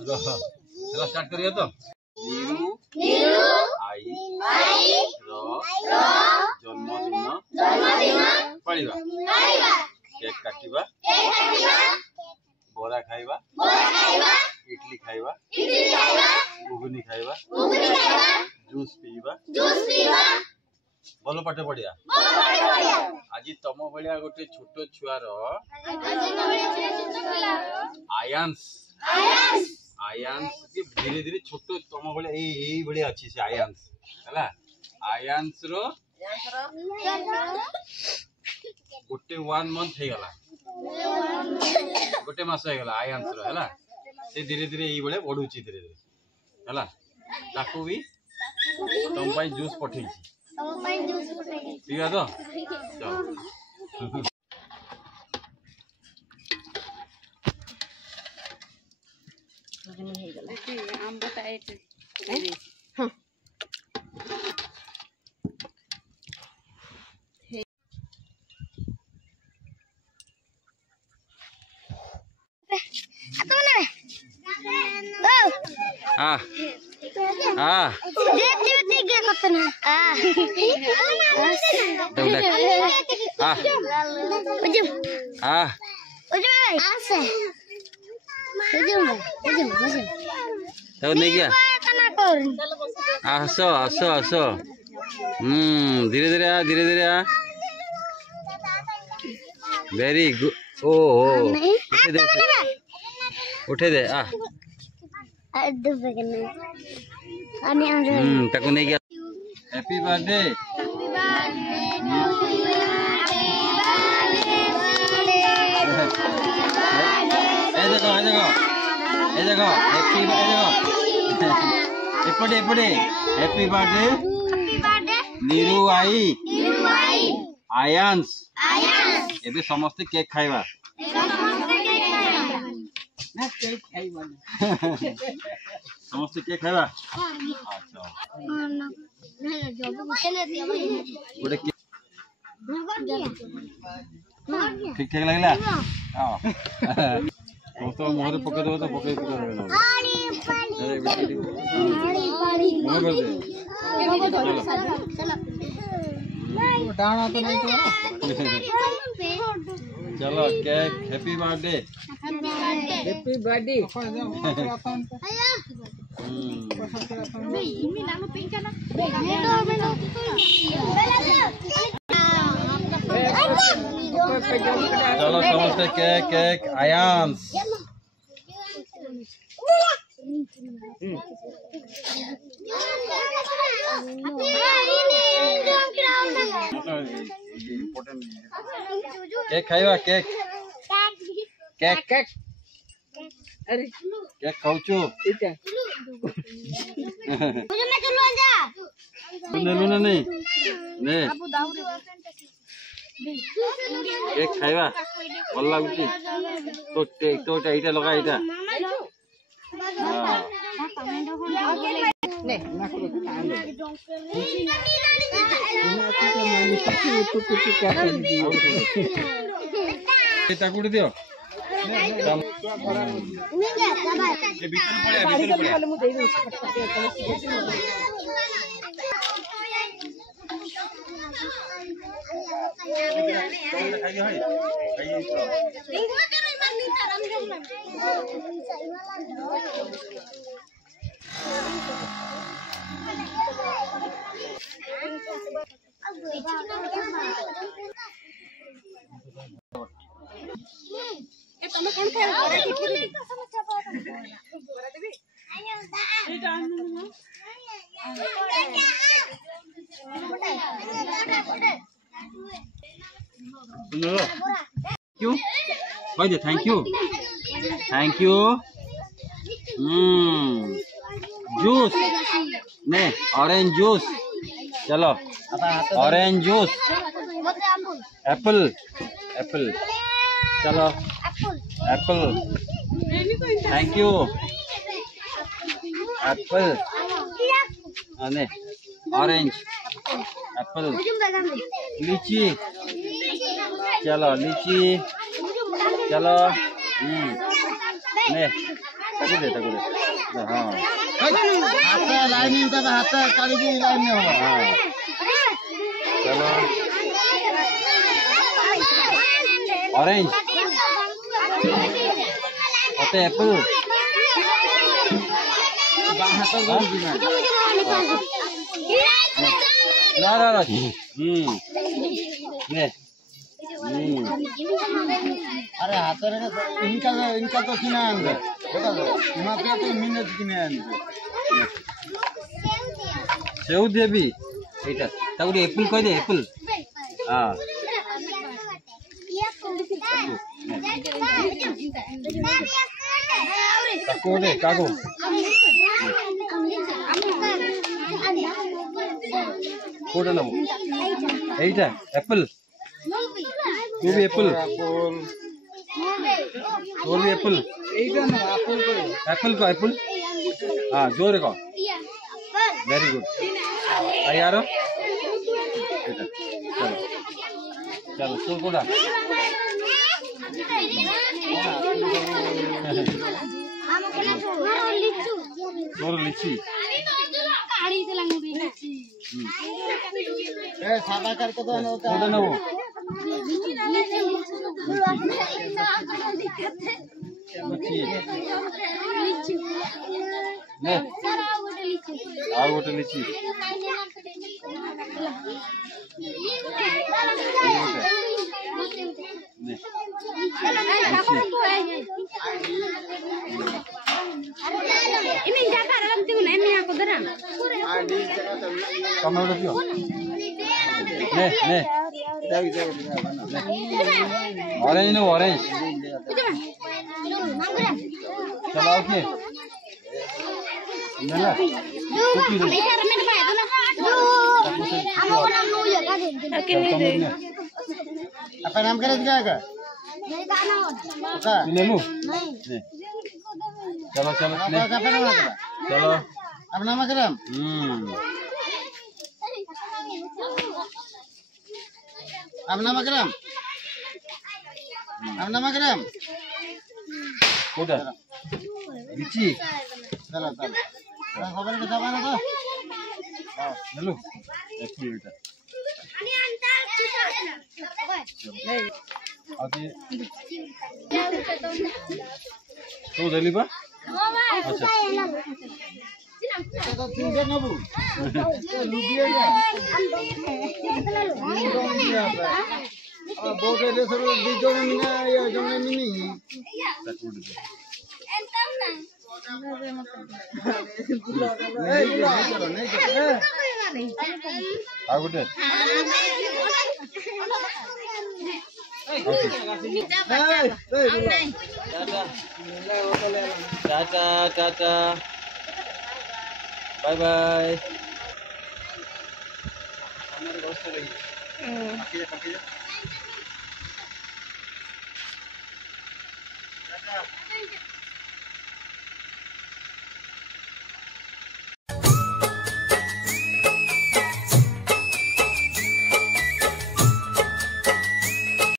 चलो स्टार्ट करिए तो नीरू आई जन्मदिन पड़िबा केक काटिबा बोरा खाइबा इडली खाइबा घुगुनी खाइबा जूस पीबा भलो पाठ पढ़िया आज तम भाया गोटे छोट छुआर आयांस धीरे धीरे छोट तम भाया अच्छी से आयांस है आयांस रो गोटे 1 मंथ हो गला गोटे मास हो गला आयांस रो है से धीरे धीरे ये भाया बढ़ुची धीरे धीरे है ताकू भी तुम जूस पठे ठीक है तो आसो आसो आसो धीरे धीरे आ वेरी गुड ओ उठे दे ताको नहीं गया हैप्पी बर्थडे देखो happy birthday happy birthday Neeru आई आयांस एबे समस्त केक खाइबा समस्त केक खाइबा अच्छा गोटे ठीक ठाक लगला हां तो मोहर पके दो तो पके डाउन तो नहीं तो चलो केक हैप्पी बर्थडे चलो समस्त केक आयांस केक खाइबा केक अरे केक खाउछु लुना नहीं ने केक खाइबा भल लागुची तो एटा लगा एटा ताकुड़ दियो क्यों थैंक यू जूस ने ऑरेंज जूस चलो ऑरेंज जूस एप्पल चलो एप्पल थैंक यू एप्पल ने ऑरेंज एप्पल लीची चलो लीची चलो ने ताको दे हां हाथ लाइनिंग तब हाथ काली की लाइन में हो हां चलो ऑरेंज ओते एप्पल हाथ तो की ना ले अरे हाथ रे इनका तो किना अंदर देखो हिमाचल तो मिनट किने अंदर सेव देबी एटा ताको एप्पल कह दे एप्पल हां ताको दे कागो कोडा नबो एटा एप्पल तू भी एप्पल तोर भी एप्पल एटा ना एप्पल को एप्पल हां जोरे को वेरी गुड यारो चलो चलो तोर कोडा तोर लिची ए सादा करके तो ना कोडा ना वो ने और गोटे लिची टमाटो क्यों ने ऑरेंज नो ऑरेंज चलो ओके नला apa नाम करे क्या का ले लो चलो चलो चलो अब नाम करे अब नाम करे कोडा लिची चलो चलो खबर के जाबा ना तो हां ले लो एप्पल बेटा आगे तो दिली बा अच्छा तो चिंता ना बु लुबिया जा बोटे दे सर दी जण मिना या जण मिनी आगुटे टाटा टाटा बाय बाय हमारे दोस्त रही टाटा